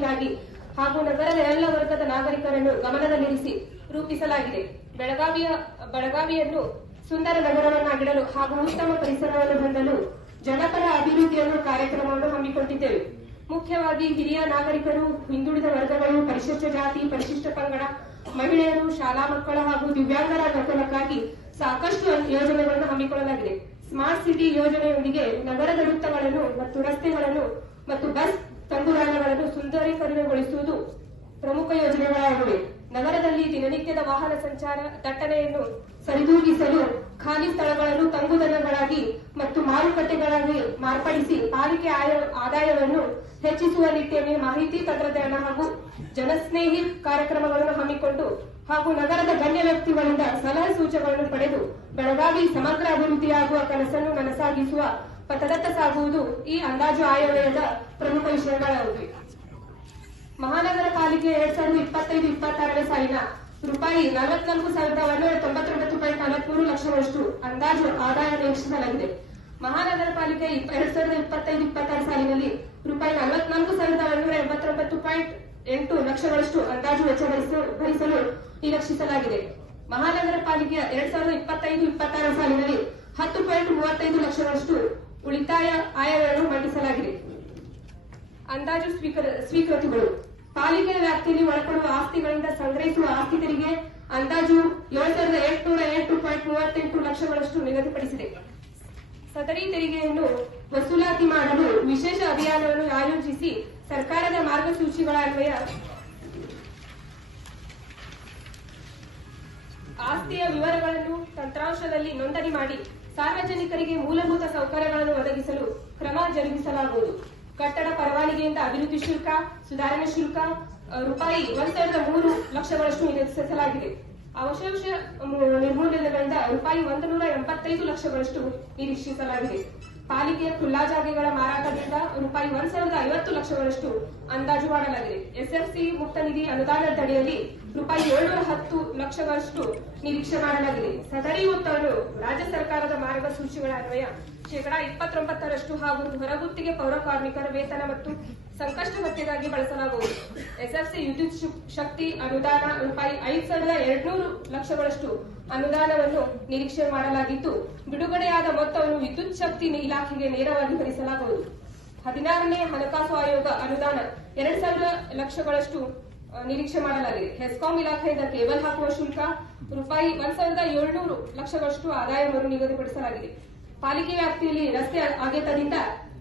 ಅಭಿವೃದ್ಧಿಗಾಗಿ ಹಾಗೂ ನಗರದ ಎಲ್ಲ ವರ್ಗದ ನಾಗರಿಕರನ್ನು ಗಮನದಲ್ಲಿರಿಸಿ ರೂಪಿಸಲಾಗಿದೆ. ಬೆಳಗಾವಿಯನ್ನು ಸುಂದರ ನಗರವನ್ನಾಗಿಡಲು ಹಾಗೂ ಉತ್ತಮ ಪರಿಸರವನ್ನು ಹೊಂದಲು ಜನಪರ ಅಭಿವೃದ್ಧಿಯನ್ನು ಕಾರ್ಯಕ್ರಮವನ್ನು ಹಮ್ಮಿಕೊಂಡಿದ್ದೇವೆ. ಮುಖ್ಯವಾಗಿ ಹಿರಿಯ ನಾಗರಿಕರು, ಹಿಂದುಳಿದ ವರ್ಗಗಳು, ಪರಿಶಿಷ್ಟ ಜಾತಿ, ಪರಿಶಿಷ್ಟ ಪಂಗಡ, ಮಹಿಳೆಯರು, ಶಾಲಾ ಮಕ್ಕಳ ಹಾಗೂ ದಿವ್ಯಾಂಗರ ಅನುಕೂಲಕ್ಕಾಗಿ ಸಾಕಷ್ಟು ಯೋಜನೆಗಳನ್ನು ಹಮ್ಮಿಕೊಳ್ಳಲಾಗಿದೆ. ಸ್ಮಾರ್ಟ್ ಸಿಟಿ ಯೋಜನೆಯೊಂದಿಗೆ ನಗರದ ವೃತ್ತಗಳನ್ನು ಮತ್ತು ರಸ್ತೆಗಳನ್ನು ಮತ್ತು ಬಸ್ ತಂಗುದಾಣಗಳನ್ನು ಸುಂದರೀಕರಣಗೊಳಿಸುವುದು ಪ್ರಮುಖ ಯೋಜನೆಗಳಾಗಿವೆ. ನಗರದಲ್ಲಿ ದಿನನಿತ್ಯದ ವಾಹನ ಸಂಚಾರ ದಟ್ಟಣೆಯನ್ನು ಸರಿದೂಗಿಸಲು ಖಾಲಿ ಸ್ಥಳಗಳನ್ನು ತಂಗುದಾಣಗಳಾಗಿ ಮತ್ತು ಮಾರುಕಟ್ಟೆಗಳಾಗಿ ಮಾರ್ಪಡಿಸಿ ಪಾಲಿಕೆ ಆದಾಯವನ್ನು ಹೆಚ್ಚಿಸುವ ನಿಟ್ಟಿನಲ್ಲಿ ಮಾಹಿತಿ ತಂತ್ರಜ್ಞಾನ ಹಾಗೂ ಜನಸ್ನೇಹಿ ಕಾರ್ಯಕ್ರಮಗಳನ್ನು ಹಮ್ಮಿಕೊಂಡು ಹಾಗೂ ನಗರದ ಗಣ್ಯ ವ್ಯಕ್ತಿಗಳಿಂದ ಸಲಹೆ ಸೂಚನೆಗಳನ್ನು ಪಡೆದು ಬೆಳಗಾವಿ ಸಮಗ್ರ ಅಭಿವೃದ್ಧಿಯಾಗುವ ಕನಸನ್ನು ನನಸಾಗಿಸುವ ಪಥದತ್ತ ಸಾಗುವುದು ಈ ಅಂದಾಜು ಆಯವ್ಯಯದ ಪ್ರಮುಖ ವಿಷಯಗಳಾಗಿವೆ. ಮಹಾನಗರ ಪಾಲಿಕೆ 2025-26ನೇ ಸಾಲಿನ ರೂಪಾಯಿ 44,199.43 ಲಕ್ಷಗಳಷ್ಟು ಅಂದಾಜು ಆದಾಯ ನಿರೀಕ್ಷಿಸಲಾಗಿದೆ. ಮಹಾನಗರ ಪಾಲಿಕೆ 2025-26 ಸಾಲಿನಲ್ಲಿ ರೂಪಾಯಿ 44,189.8 ಲಕ್ಷಗಳಷ್ಟು ಅಂದಾಜು ವೆಚ್ಚ ಭರಿಸಲು ನಿರೀಕ್ಷಿಸಲಾಗಿದೆ. ಮಹಾನಗರ ಪಾಲಿಕೆಯ 2025-26 ಸಾಲಿನಲ್ಲಿ 10.35 ಲಕ್ಷಗಳಷ್ಟು ಉಳಿತಾಯ ಆಯವ್ಯಯವನ್ನು ಮಂಡಿಸಲಾಗಿದೆ. ಅಂದಾಜು ಸ್ವೀಕೃತಿಗಳು ಪಾಲಿಕೆಯ ವ್ಯಾಪ್ತಿಯಲ್ಲಿ ಒಳಪಡುವ ಆಸ್ತಿಗಳಿಂದ ಸಂಗ್ರಹಿಸುವ ಆಸ್ತಿ ತೆರಿಗೆ ಅಂದಾಜು 7,808.38 ಲಕ್ಷಗಳಷ್ಟು ನಿಗದಿಪಡಿಸಿದೆ. ಸದರಿ ತೆರಿಗೆಯನ್ನು ವಸೂಲಾತಿ ಮಾಡಲು ವಿಶೇಷ ಅಭಿಯಾನವನ್ನು ಆಯೋಜಿಸಿ ಸರ್ಕಾರದ ಮಾರ್ಗಸೂಚಿಗಳ ಅನ್ವಯ ಆಸ್ತಿಯ ವಿವರಗಳನ್ನು ತಂತ್ರಾಂಶದಲ್ಲಿ ನೋಂದಣಿ ಮಾಡಿ ಸಾರ್ವಜನಿಕರಿಗೆ ಮೂಲಭೂತ ಸೌಕರ್ಯಗಳನ್ನು ಒದಗಿಸಲು ಕ್ರಮ ಜರುಗಿಸಲಾಗುವುದು. ಕಟ್ಟಡ ಪರವಾನಗಿಯಿಂದ ಅಭಿವೃದ್ಧಿ ಶುಲ್ಕ, ಸುಧಾರಣೆ ಶುಲ್ಕ ರೂಪಾಯಿ 1,003 ಲಕ್ಷಗಳಷ್ಟು ನಿರೀಕ್ಷಿಸಲಾಗಿದೆ. ಅವಶೇಷ ನಿರ್ಮೂಲನೆಗಳಿಂದ ರೂಪಾಯಿ 185 ಲಕ್ಷಗಳಷ್ಟು ನಿರೀಕ್ಷಿಸಲಾಗಿದೆ. ಪಾಲಿಕೆಯ ಖುಲ್ಲಾ ಜಾಗೆಗಳ ಮಾರಾಟದಿಂದ ರೂಪಾಯಿ 1,050 ಲಕ್ಷಗಳಷ್ಟು ಅಂದಾಜು ಮಾಡಲಾಗಿದೆ. ಎಸ್ಎಫ್ಸಿ ಮುಕ್ತ ನಿಧಿ ಅನುದಾನದಡಿಯಲ್ಲಿ ರೂಪಾಯಿ 710 ಲಕ್ಷಗಳಷ್ಟು ನಿರೀಕ್ಷೆ ಮಾಡಲಾಗಿದೆ. ಸದರಿ ಮೊತ್ತವನ್ನು ರಾಜ್ಯ ಸರ್ಕಾರದ ಮಾರ್ಗಸೂಚಿಗಳ ಅನ್ವಯ 29% ಹಾಗೂ ಹೊರಗುತ್ತಿಗೆ ಪೌರ ಕಾರ್ಮಿಕರ ವೇತನ ಮತ್ತು ಸಂಕಷ್ಟ ಭತ್ಯೆಗಾಗಿ ಬಳಸಲಾಗುವುದು. ಎಸ್ಎಫ್ಸಿ ವಿದ್ಯುತ್ ಶಕ್ತಿ ಅನುದಾನ ರೂಪಾಯಿ 5,200 ಲಕ್ಷಗಳಷ್ಟು ಅನುದಾನವನ್ನು ನಿರೀಕ್ಷೆ ಮಾಡಲಾಗಿದ್ದು, ಬಿಡುಗಡೆಯಾದ ಮೊತ್ತವನ್ನು ವಿದ್ಯುತ್ ಶಕ್ತಿ ಇಲಾಖೆಗೆ ನೇರವಾಗಿ ಭರಿಸಲಾಗುವುದು. 16ನೇ ಹಣಕಾಸು ಆಯೋಗ ಅನುದಾನ 2,000 ಲಕ್ಷಗಳಷ್ಟು ನಿರೀಕ್ಷೆ ಮಾಡಲಾಗಿದೆ. ಹೆಸ್ಕಾಂ ಇಲಾಖೆಯಿಂದ ಕೇಬಲ್ ಹಾಕುವ ಶುಲ್ಕ ರೂಪಾಯಿ 1,700 ಲಕ್ಷಗಳಷ್ಟು ಆದಾಯ ಮರು ನಿಗದಿಪಡಿಸಲಾಗಿದೆ. ಪಾಲಿಕೆ ವ್ಯಾಪ್ತಿಯಲ್ಲಿ ರಸ್ತೆ ಅಗೆತದಿಂದ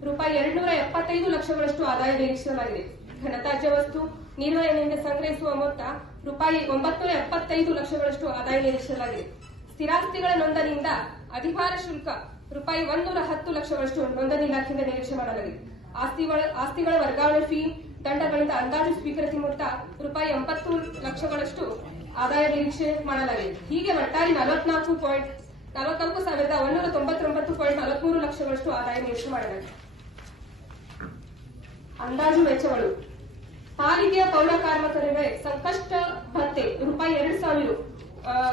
ರೂಪಾಯಿ 275 ಲಕ್ಷಗಳಷ್ಟು ಆದಾಯ ನಿರೀಕ್ಷಿಸಲಾಗಿದೆ. ಘನತ್ಯಾಜ್ಯ ವಸ್ತು ನಿರ್ವಹಣೆಯಿಂದ ಸಂಗ್ರಹಿಸುವ ಮೊತ್ತ ರೂಪಾಯಿ 975 ಲಕ್ಷಗಳಷ್ಟು ಆದಾಯ ನಿರೀಕ್ಷಿಸಲಾಗಿದೆ. ಸ್ಥಿರಾಸ್ತಿಗಳ ನೋಂದಣಿಯಿಂದ ಅಧಿಭಾರ ಶುಲ್ಕ ರೂಪಾಯಿ 110 ಲಕ್ಷಗಳಷ್ಟು ನೋಂದಣಿ ಇಲಾಖೆಯಿಂದ ನಿರೀಕ್ಷೆ ಮಾಡಲಾಗಿದೆ. ಆಸ್ತಿಗಳ ವರ್ಗಾವಣೆ ಫೀ ದಂಡಗಳಿಂದ ಅಂದಾಜು ಸ್ವೀಕೃತಿ ಮೊತ್ತ ರೂಪಾಯಿ 80 ಲಕ್ಷಗಳಷ್ಟು ಆದಾಯ ನಿರೀಕ್ಷೆ ಮಾಡಲಾಗಿದೆ. ಹೀಗೆ ಒಟ್ಟಾರೆ 44,199.43 ಲಕ್ಷಗಳಷ್ಟು ಆದಾಯ ನಿರೀಕ್ಷೆ ಮಾಡಲಾಗಿದೆ. ಅಂದಾಜು ವೆಚ್ಚಗಳು ಪಾಲಿಕೆಯ ಪೌರ ಕಾರ್ಮಿಕರಿಗೆ ಸಂಕಷ್ಟ ಭತ್ಯೆ ರೂಪಾಯಿ 2,000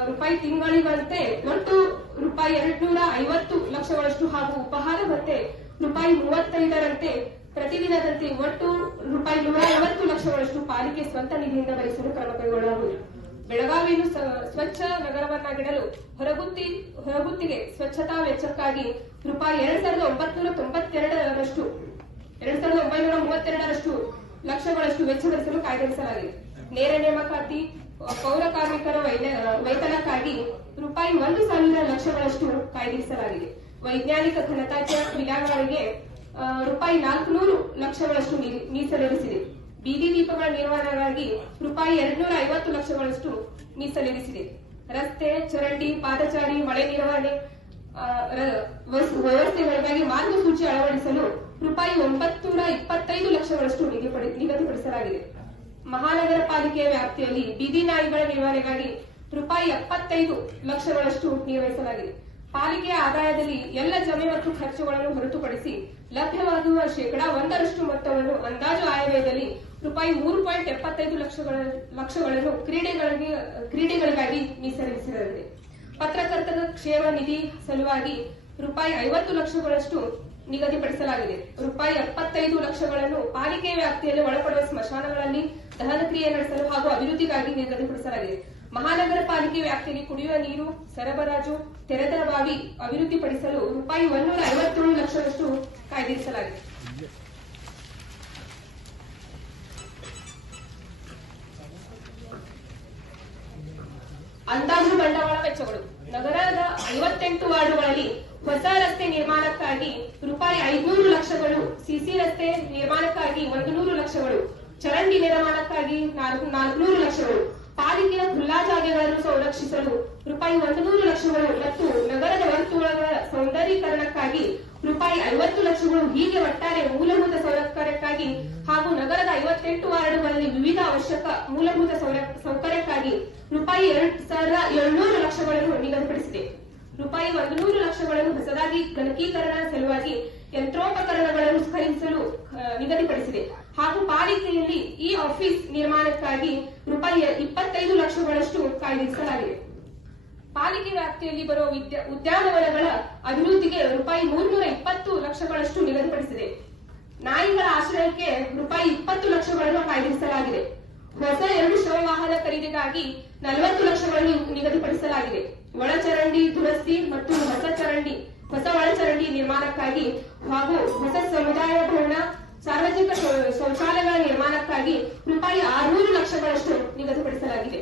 ರೂಪಾಯಿ ತಿಂಗಳಿಗಂತೆ ಒಟ್ಟು ರೂಪಾಯಿ 250 ಲಕ್ಷಗಳಷ್ಟು ಹಾಗೂ ಉಪಹಾರ ಭತ್ಯೆ ರೂಪಾಯಿ 35ರಂತೆ ಪ್ರತಿದಿನದಂತೆ ಒಟ್ಟು ರೂಪಾಯಿ 150 ಲಕ್ಷಗಳಷ್ಟು ಪಾಲಿಕೆ ಸ್ವಂತ ನಿಧಿಯಿಂದ ಭರಿಸಲು ಕ್ರಮ ಕೈಗೊಳ್ಳಲಾಗುವುದು. ಬೆಳಗಾವಿಯನ್ನು ಸ್ವಚ್ಛ ನಗರವನ್ನಾಗಿಡಲು ಹೊರಗುತ್ತಿಗೆ ಸ್ವಚ್ಛತಾ ವೆಚ್ಚಕ್ಕಾಗಿ ರೂಪಾಯಿ 2,932 ಲಕ್ಷಗಳಷ್ಟು ವೆಚ್ಚ ಭರಿಸಲು ಕಾಯ್ದಿರಿಸಲಾಗಿದೆ. ನೇರ ನೇಮಕಾತಿ ಪೌರ ಕಾರ್ಮಿಕರ ವೇತನಕ್ಕಾಗಿ ರೂಪಾಯಿ 1,000 ಲಕ್ಷಗಳಷ್ಟು ಕಾಯ್ದಿರಿಸಲಾಗಿದೆ. ವೈಜ್ಞಾನಿಕ ಘನತ್ಯಾಜ್ಯ ವಿಲಾಸಗಳಿಗೆ ರೂಪಾಯಿ 400 ಲಕ್ಷಗಳಷ್ಟು ಮೀಸಲಿರಿಸಿದೆ. ಬೀದಿ ದೀಪಗಳ ನಿರ್ವಹಣೆಗಾಗಿ ರೂಪಾಯಿ 250 ಲಕ್ಷಗಳಷ್ಟು ಮೀಸಲಿರಿಸಿದೆ. ರಸ್ತೆ, ಚರಂಡಿ, ಪಾದಚಾರಿ, ಮಳೆ ನಿರ್ವಹಣೆ ವ್ಯವಸ್ಥೆಗಳಿಗಾಗಿ ಮಾರ್ಗಸೂಚಿ ಅಳವಡಿಸಲು ರೂಪಾಯಿ 925 ಲಕ್ಷಗಳಷ್ಟು ನಿಗದಿಪಡಿಸಲಾಗಿದೆ. ಮಹಾನಗರ ಪಾಲಿಕೆಯ ವ್ಯಾಪ್ತಿಯಲ್ಲಿ ಬೀದಿ ನಾಯಿಗಳ ನಿರ್ವಹಣೆಗಾಗಿ ರೂಪಾಯಿ 75 ಲಕ್ಷಗಳಷ್ಟು ನಿರ್ವಹಿಸಲಾಗಿದೆ. ಪಾಲಿಕೆಯ ಆದಾಯದಲ್ಲಿ ಎಲ್ಲ ಜಮೆ ಮತ್ತು ಖರ್ಚುಗಳನ್ನು ಹೊರತುಪಡಿಸಿ ಲಭ್ಯವಾಗುವ 1% ಮೊತ್ತವನ್ನು ಅಂದಾಜು ಆಯವ್ಯಯದಲ್ಲಿ ರೂಪಾಯಿ 3.75 ಲಕ್ಷಗಳನ್ನು ಕ್ರೀಡೆಗಳಿಗಾಗಿ ಮೀಸಲಿರಿಸಲಾಗಿದೆ. ಪತ್ರಕರ್ತರ ಕ್ಷೇಮ ನಿಧಿ ಸಲುವಾಗಿ ರೂಪಾಯಿ 50 ಲಕ್ಷಗಳಷ್ಟು ನಿಗದಿಪಡಿಸಲಾಗಿದೆ. ರೂಪಾಯಿ 75 ಲಕ್ಷಗಳನ್ನು ಪಾಲಿಕೆ ವ್ಯಾಪ್ತಿಯಲ್ಲಿ ಒಳಪಡುವ ಸ್ಮಶಾನಗಳಲ್ಲಿ ದಹನ ಕ್ರಿಯೆ ನಡೆಸಲು ಹಾಗೂ ಅಭಿವೃದ್ಧಿಗಾಗಿ ನಿಗದಿಪಡಿಸಲಾಗಿದೆ. ಮಹಾನಗರ ಪಾಲಿಕೆ ವ್ಯಾಪ್ತಿಯಲ್ಲಿ ಕುಡಿಯುವ ನೀರು ಸರಬರಾಜು ತೆರೆದ ಬಾವಿ ಅಭಿವೃದ್ಧಿಪಡಿಸಲು ರೂಪಾಯಿ 157 ಲಕ್ಷದಷ್ಟು ಕಾಯ್ದಿರಿಸಲಾಗಿದೆ. ಅಂದಾಜು ಬಂಡವಾಳ ವೆಚ್ಚಗಳು ನಗರದ 58 ವಾರ್ಡುಗಳಲ್ಲಿ ಹೊಸ ರಸ್ತೆ ನಿರ್ಮಾಣಕ್ಕಾಗಿ ರೂಪಾಯಿ 500 ಲಕ್ಷಗಳು, ಸಿಸಿ ರಸ್ತೆ ನಿರ್ಮಾಣಕ್ಕಾಗಿ 100 ಲಕ್ಷಗಳು, ಚರಂಡಿ ನಿರ್ಮಾಣಕ್ಕಾಗಿ 400 ಲಕ್ಷಗಳು, ಪಾಲಿಕೆಯ ಖುಲ್ಲಾ ಜಾಗೆಗಳನ್ನು ಸಂರಕ್ಷಿಸಲು ರೂಪಾಯಿ 100 ಲಕ್ಷಗಳು ಮತ್ತು ನಗರದ ವರ್ತುಗಳ ಸೌಂದರೀಕರಣಕ್ಕಾಗಿ ರೂಪಾಯಿ 50 ಲಕ್ಷಗಳು. ಹೀಗೆ ಒಟ್ಟಾರೆ ಮೂಲಭೂತ ಸೌಕರ್ಯಕ್ಕಾಗಿ ಹಾಗೂ ನಗರದ 58 ವಾರ್ಡುಗಳಲ್ಲಿ ವಿವಿಧ ಅವಶ್ಯಕ ಮೂಲಭೂತ ಸೌಕರ್ಯಕ್ಕಾಗಿ ರೂಪಾಯಿ 2,700 ಲಕ್ಷಗಳನ್ನು ನಿಗದಿಪಡಿಸಿದೆ. ರೂಪಾಯಿ 100 ಲಕ್ಷಗಳನ್ನು ಹೊಸದಾಗಿ ಗಣಕೀಕರಣ ಸಲುವಾಗಿ ಯಂತ್ರೋಪಕರಣಗಳನ್ನು ಖರೀದಿಸಲು ನಿಗದಿಪಡಿಸಿದೆ ಹಾಗೂ ಪಾಲಿಕೆಯಲ್ಲಿ ಈ ಆಫೀಸ್ ನಿರ್ಮಾಣಕ್ಕಾಗಿ ರೂಪಾಯಿ 25 ಲಕ್ಷಗಳಷ್ಟು ಕಾಯ್ದಿರಿಸಲಾಗಿದೆ. ಪಾಲಿಕೆ ವ್ಯಾಪ್ತಿಯಲ್ಲಿ ಬರುವ ಉದ್ಯಾನವನಗಳ ಅಭಿವೃದ್ಧಿಗೆ ರೂಪಾಯಿ 320 ಲಕ್ಷಗಳಷ್ಟು ನಿಗದಿಪಡಿಸಿದೆ. ನಾಯಿಗಳ ಆಶ್ರಯಕ್ಕೆ ರೂಪಾಯಿ 20 ಲಕ್ಷಗಳನ್ನು ಕಾಯ್ದಿರಿಸಲಾಗಿದೆ. ಹೊಸ 2 ಶವ ವಾಹನ ಖರೀದಿಗಾಗಿ 40 ಲಕ್ಷಗಳನ್ನು ನಿಗದಿಪಡಿಸಲಾಗಿದೆ. ಒಳಚರಂಡಿ ದುರಸ್ತಿ ಮತ್ತು ಹೊಸ ಒಳಚರಂಡಿ ನಿರ್ಮಾಣಕ್ಕಾಗಿ ಹಾಗೂ ಹೊಸ ಸಮುದಾಯ ಭವನ ಸಾರ್ವಜನಿಕ ಶೌಚಾಲಯಗಳ ನಿರ್ಮಾಣಕ್ಕಾಗಿ ರೂಪಾಯಿ 600 ಲಕ್ಷಗಳಷ್ಟು ನಿಗದಿಪಡಿಸಲಾಗಿದೆ.